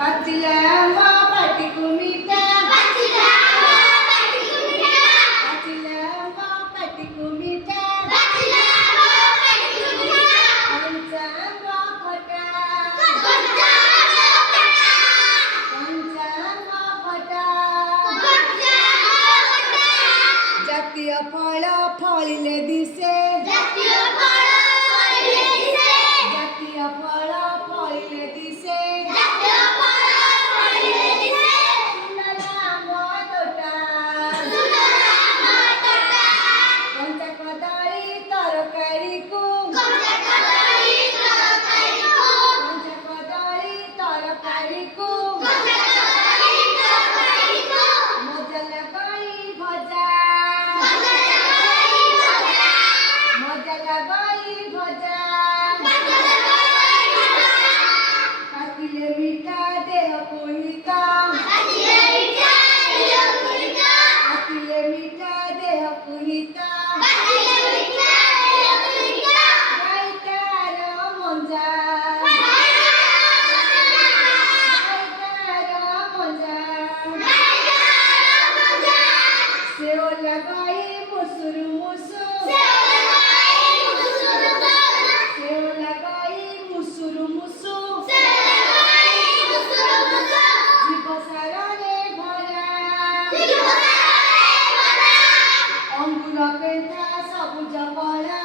पाचिला आंबा पाटीकू मिठा पाचिला आंबा पाटीकू मिठा कंचा आंबा खटा जातीय फळ फळिले दिसे जातीय फळ फळिले दिसे सुंदर आंबा तोटा कंचा कदळी तरकारीकू कंचा कदळी तरकारीकू मजा लगाई भजा मजा लगाई भजा काटिले मीठा देह पुहिता काटिले मीठा देह पुहिता गायकार मंजा सेव लगाई मुसुरु मुसु सेव लगाई मुसुरु मुसु जीव सारारे भरा अंगुर पेंथा सबुज कला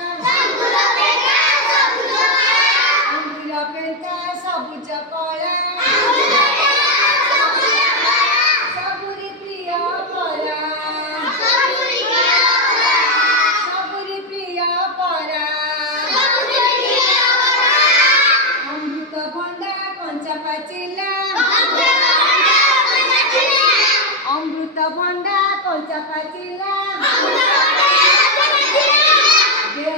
अंगुर पेंथा सबुज कला सबुरी प्रिय परा सबुरी प्रिय परा अमृत भंडा कंचा पाचिला अमृत भंडा कंचा पाचिला देह